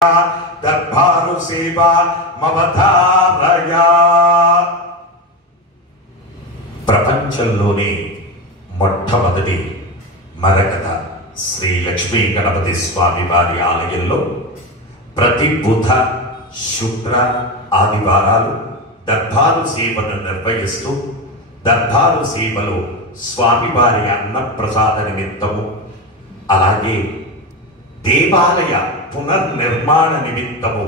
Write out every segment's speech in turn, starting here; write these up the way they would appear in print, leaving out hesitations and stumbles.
దర్బారు సేవ మవధారయ. ప్రపంచంలోనే మొట్టమొదటి మరకత శ్రీ లక్ష్మీ గణపతి స్వామి వారి ఆలయంలో ప్రతి బుధ శుక్ర ఆదివారాలు దర్బారు సేవను నిర్వహిస్తూ దర్బారు సేవలో స్వామివారి అన్నప్రసాద నిమిత్తము అలాగే దేవాలయ పునర్నిర్మాణ నిమిత్తము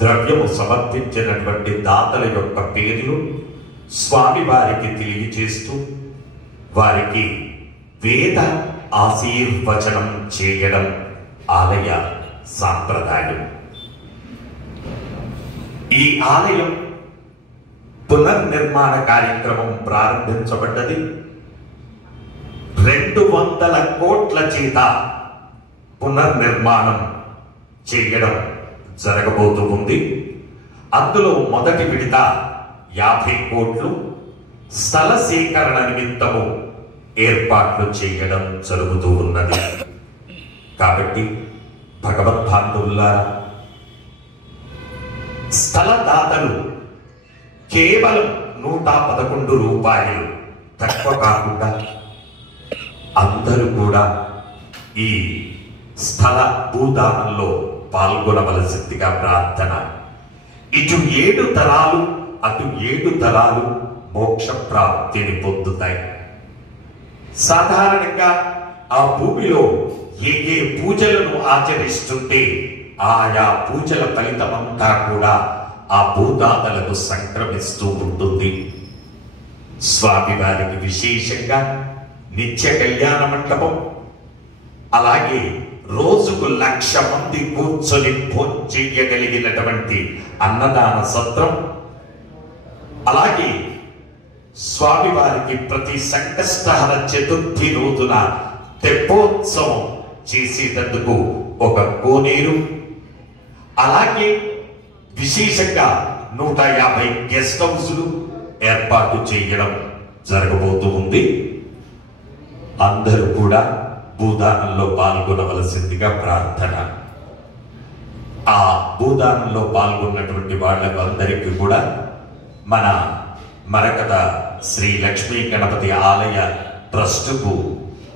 ద్రవ్యము సమర్పించినటువంటి దాతల యొక్క పేర్లు స్వామివారికి తెలియజేస్తూ వారికి వేద ఆశీర్వచనం చేయడం ఆలయ సాంప్రదాయం. ఈ ఆలయం పునర్నిర్మాణ కార్యక్రమం ప్రారంభించబడ్డది 200 కోట్ల చేత పునర్నిర్మాణం చేయడం జరగబోతూ ఉంది. అందులో మొదటి విడత 50 కోట్లు స్థల సేకరణ నిమిత్తము ఏర్పాట్లు చేయడం జరుగుతూ ఉన్నది. కాబట్టి భగవద్భాంధవులారా, స్థలదాతలు కేవలం 111 రూపాయలు తక్కువ కాకుండా అందరూ కూడా ఈ స్థల భూదానంలో పాల్గొనవలసిందిగా ప్రార్థన. ఇటు 7 తరాలు అటు 7 తరాలు మోక్ష ప్రాప్తిని పొందుతాయి. సాధారణంగా ఆ భూమిలో ఏ పూజలను ఆచరిస్తుంటే ఆయా పూజల ఫలితమంతా కూడా ఆ భూదాతలకు సంక్రమిస్తూ ఉంటుంది. స్వామివారికి విశేషంగా నిత్య కళ్యాణ మండపం, అలాగే రోజుకు 1,00,000 మంది కూర్చొని భోంచేయగలిగినటువంటి అన్నదాన సత్రం, అలాగే స్వామివారికి ప్రతి సంకష్టహర చతుర్థి రోజున తెప్పోత్సవం చేసేటందుకు ఒక కోనేరు, అలాగే విశేషంగా 150 గెస్ట్ హౌస్లు ఏర్పాటు చేయడం జరగబోతూ ఉంది. అందరూ కూడా భూదానంలో పాల్గొనవలసిందిగా ప్రార్థన. ఆ భూదానంలో పాల్గొన్నటువంటి వాళ్లకు అందరికీ కూడా మన మరకత శ్రీ లక్ష్మీ గణపతి ఆలయ ట్రస్టుకు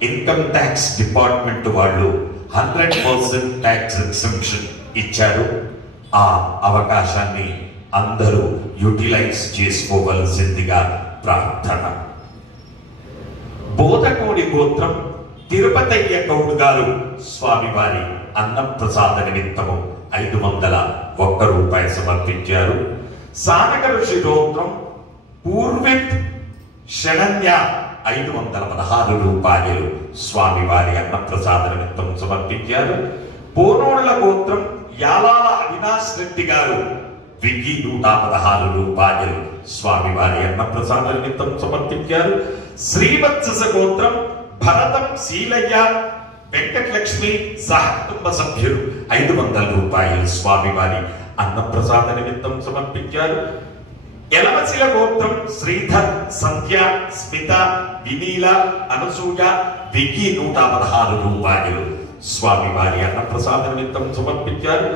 ఇన్కమ్ ట్యాక్స్ డిపార్ట్మెంట్ వాళ్ళు 100% ట్యాక్స్ ఎగ్జంప్షన్ ఇచ్చారు. ఆ అవకాశాన్ని అందరూ యూటిలైజ్ చేసుకోవలసిందిగా ప్రార్థన. బోధకోడి గోత్రం తిరుపతయ్య గౌడ్ గారు స్వామివారి అన్నప్రసాద నిమిత్తము 501 రూపాయలు సమర్పించారు. సానక ఋషి గోత్రం పూర్విత్ శరణ్య 516 రూపాయలు స్వామివారి అన్నప్రసాద నిమిత్తం సమర్పించారు. పోనోళ్ల గోత్రం యాలాల అవినాష్ రెడ్డి గారు 116 రూపాయలు స్వామివారి అన్నప్రసాద నిమిత్తం సమర్పించారు. శ్రీవత్సస గోత్రం భరతం శీలయ్య వెంకటలక్ష్మి సహకుటుంబ సభ్యులు 500 రూపాయలు స్వామివారి అన్నప్రసాద నిమిత్తం సమర్పించారు. ఎలమశిల గోత్రం శ్రీధర్ సంధ్య స్మిత వినీల అనసూయ 116 రూపాయలు స్వామివారి అన్నప్రసాద నిమిత్తం సమర్పించారు.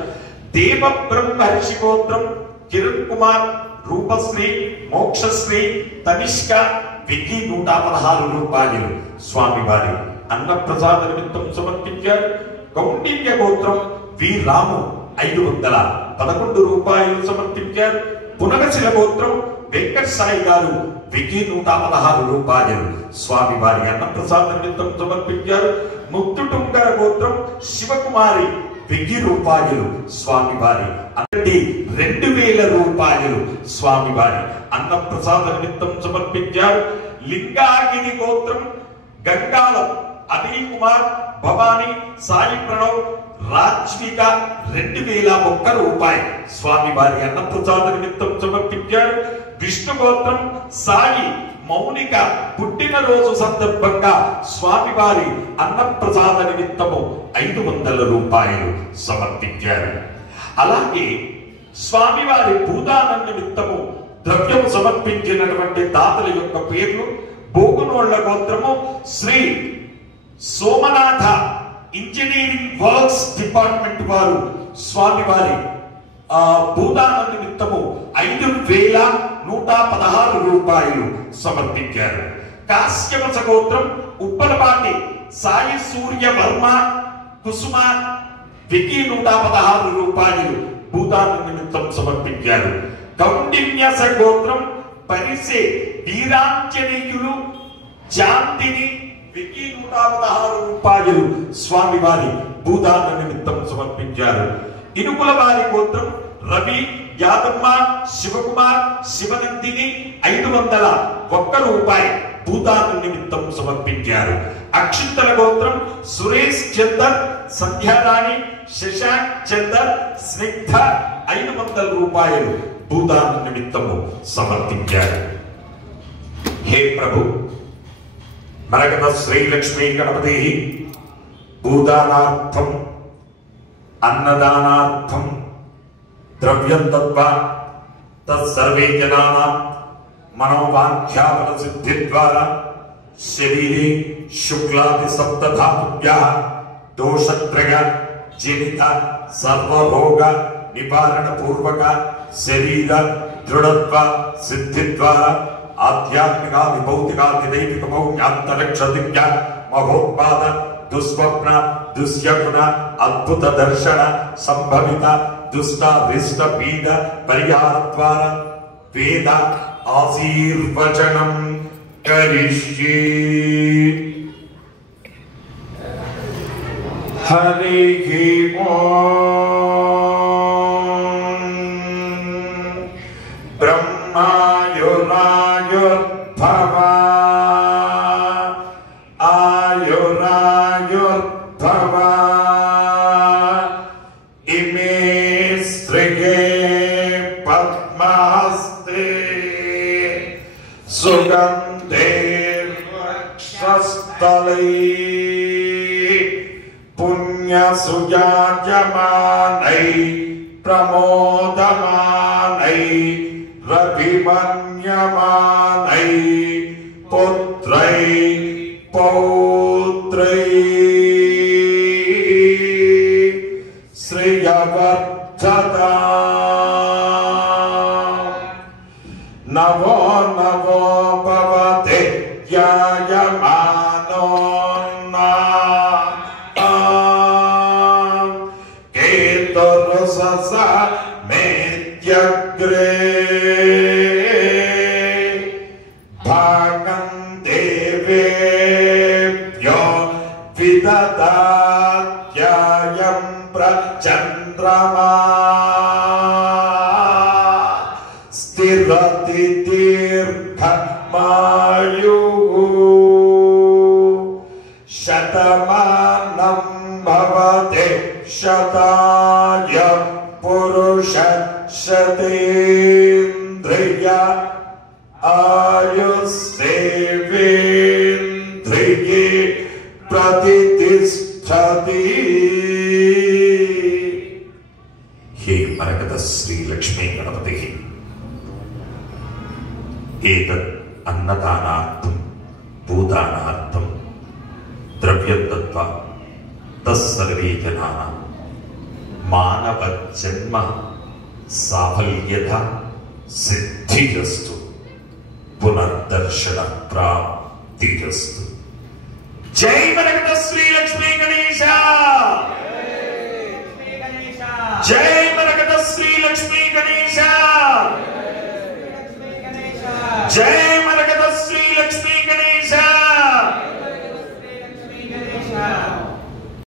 దేవ బ్రహ్మర్షి గోత్రం కిరణ్ కుమార్ రూపశ్రీ మోక్షశ్రీ తనిష్క 116 రూపాయలు స్వామివారి అన్నప్రసాద నిమిత్తం సమర్పించారు. కౌండిన్య గోత్రం వి రాము 511 రూపాయలు సమర్పించారు. పునగశిల గోత్రం వెంకట సాయి గారు 116 రూపాయలు స్వామివారి అన్నప్రసాద నిమిత్తం సమర్పించారు. ముత్తుటుంగర గోత్రం శివకుమారి 1000 రూపాయలు స్వామివారి 2000 రూపాయలు స్వామివారి అన్నప్రసాద నిమిత్తం సమర్పించారు. లింగాగిరి గోత్రం గంగాలం అనిల్ కుమార్ భవానీ సాయి ప్రణవ్ రాజ్విక 2001 రూపాయలు స్వామివారి అన్నప్రసాద నిమిత్తం సమర్పించారు. విష్ణు గోత్రం సాయి మౌనిక పుట్టినరోజు సందర్భంగా స్వామివారి అన్నప్రసాద నిమిత్తము 500 రూపాయలు సమర్పించారు. అలాగే స్వామివారి భూదానం నిమిత్తము ద్రవ్యం సమర్పించినటువంటి దాతల యొక్క పేర్లు బోగునోళ్ల గోత్రము Shri Somanatha engineering works department వారు స్వామివారి భూదాన నిమిత్తము 5,116 రూపాయలు సమర్పించారు. కాశ్యపస గోత్రం ఉప్పలపాటి సాయి సూర్య వర్మ కుసుమ 116 రూపాయలు భూదాన నిమిత్తం సమర్పించారు. కౌండిన్యస గోత్రం పరిసే వీరాంజనేయులు చాందిని 116 రూపాయలు స్వామివారి భూదాన నిమిత్తం సమర్పించారు. ఇనుకుల వారి గోత్రం రవి యాదమ్మ శివకుమార్ శివనందిని 501 రూపాయి భూదాన నిమిత్తం సమర్పించారు. అక్షింతల గోత్రం సురేష్ చందర్ సంధ్యారాణి శశాంక్ చందర్ స్నిగ్ధ 500 రూపాయలు భూదాన నిమిత్తము సమర్పించారు. హే ప్రభు, మరగత శ్రీలక్ష్మీ గణపతి భూదానార్థం అన్నదానార్థం ద్రవ్యం దత్వా తత్సర్వే జనానాం మనోవాంఛాఫల సిద్ధి ద్వారా శరీరే శుక్లాది సప్తధాతుభ్యః దోషత్రయ జనిత సర్వరోగ నివారణ పూర్వక శరీర దృఢత్వ సిద్ధి ద్వారా ఆధ్యాత్మికాది భౌతికాది దైవిక మౌఢ్యాంతరిక్ష దివ్య మహోత్పాద దుస్వప్న దుశ్యగుణ అద్భుత దర్శన సంభవిత దుష్ట రిష్ట పీడ పరిహార ద్వారా వేద ఆశీర్వచనం కరిష్యే. హరి ఓం. బ్రహ్మాయురాయుర్భవ ఆయురాయుర్భవ ఇమే శ్రీగే పద్మహస్తే సుగంధే వక్షస్థలై పుణ్యసుజాయమానై ప్రమోదమానై రభిమన్యమానై పుత్రై పౌత్రై శ్రియవర్ధత. నవో నవో భవతే ధ్యాయమానో కేతుర్సస మేత్యగ్రే భాగం దేవేభ్యో విదదాత్యాయం ప్రచంద్రమా స్థిరతి దీర్ఘమాయు శతమానం భవతే శతాయ పురుష శతేంద్రియ ఆయుస్సేవేంద్రియే ప్రతిష్ఠతి. హే మరగత శ్రీలక్ష్మీ గణపతి, ఏతత్ అన్నదానార్థం భూదానార్థం ద్రవ్యం దత్వా తస్సర్వే జనానాం మానవ జన్మ సాఫల్యత సిద్ధిరస్తు పునర్దర్శన ప్రాప్తిరస్తు. జై మరగత శ్రీలక్ష్మీ గణేశ, జై మరగత శ్రీలక్ష్మీ గణేశ, జై